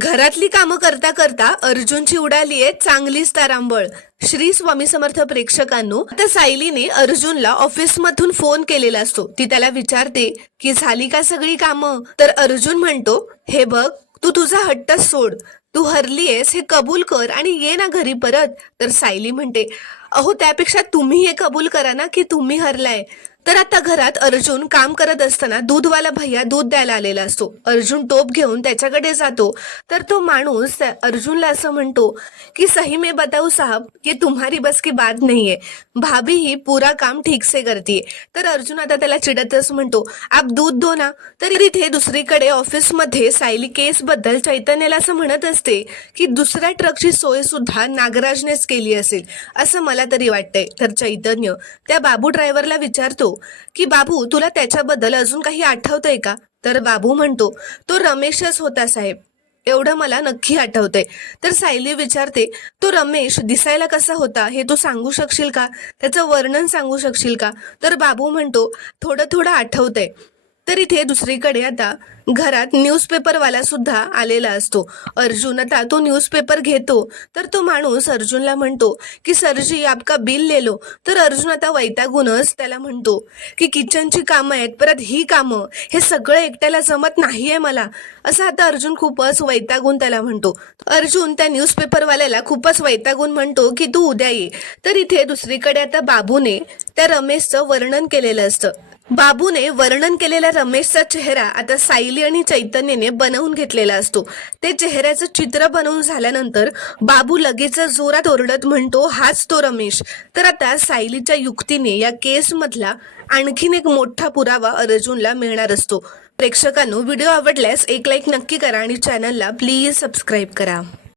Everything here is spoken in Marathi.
घरातली कामं करता करता अर्जुनची उडालीये चांगलीच तारांबळ. श्री स्वामी समर्थ प्रेक्षकांनो, आता सायलीने अर्जुनला ऑफिसमधून फोन केलेला असतो. ती त्याला विचारते की झाली का सगळी कामं. तर अर्जुन म्हणतो, हे बघ, तू तुझा हट्ट सोड, तू हरलीयस हे कबूल कर आणि ये ना घरी परत. तर सायली म्हणते, अहो त्यापेक्षा तुम्ही हे कबूल करा ना की तुम्ही हरलाय. तर आता घरात अर्जुन काम करत असताना दूधवाला भैया दूध द्यायला आलेला असतो. अर्जुन टोप घेऊन त्याच्याकडे जातो. तर तो माणूस अर्जुनला असं म्हणतो की सही में बताऊ साहब, ये तुम्हारी बस की बात नहीं है, भाभी ही पूरा काम ठीक से करती है. तर अर्जुन आता त्याला चिडतच म्हणतो, आप दूध दो ना. तर इथे दुसरीकडे ऑफिसमध्ये सायली केस बद्दल चैतन्याला असं म्हणत असते की दुसऱ्या ट्रकची सोय सुद्धा नागराजनेच केली असेल असं मला तरी वाटतंय. तर चैतन्य त्या बाबू ड्रायव्हरला विचारतो की बाबू, तुला त्याच्याबद्दल अजून काही आठवतंय का. तर बाबू म्हणतो, तो रमेशच होता साहेब, एवढं मला नक्की आठवतंय. तर सायली विचारते, तो रमेश दिसायला कसा होता हे तू सांगू शकशील का, त्याचं वर्णन सांगू शकशील का. तर बाबू म्हणतो, थोडं थोडं आठवतंय. तर इथे दुसरीकडे आता घरात न्यूजपेपरवाला सुद्धा आलेला असतो. अर्जुन आता तो न्यूजपेपर घेतो. तर तो माणूस अर्जुनला म्हणतो की सरजी आपका बिल ले लो. तर अर्जुन आता वैतागूनच त्याला म्हणतो की किचनची कामं आहेत, परत ही कामं, हे सगळं एकट्याला जमत नाहीये मला. असं आता अर्जुन खूपच वैतागून त्याला म्हणतो. अर्जुन त्या न्यूजपेपरवाल्याला खूपच वैतागून म्हणतो की तू उद्या ये. तर इथे दुसरीकडे आता बाबूने त्या रमेशचं वर्णन केलेलं असतं. बाबूने वर्णन केलेला रमेशचा चेहरा आता सायली आणि चैतन्यने बनवून घेतलेला असतो. ते चेहऱ्याचं चित्र बनवून झाल्यानंतर बाबू लगेच जोरात ओरडत म्हणतो, हाच तो रमेश. तर आता सायलीच्या युक्तीने या केसमधला आणखीन एक मोठा पुरावा अर्जुनला मिळणार असतो. प्रेक्षकांनो, व्हिडिओ आवडल्यास एक लाईक नक्की करा आणि चॅनलला प्लीज सबस्क्राईब करा.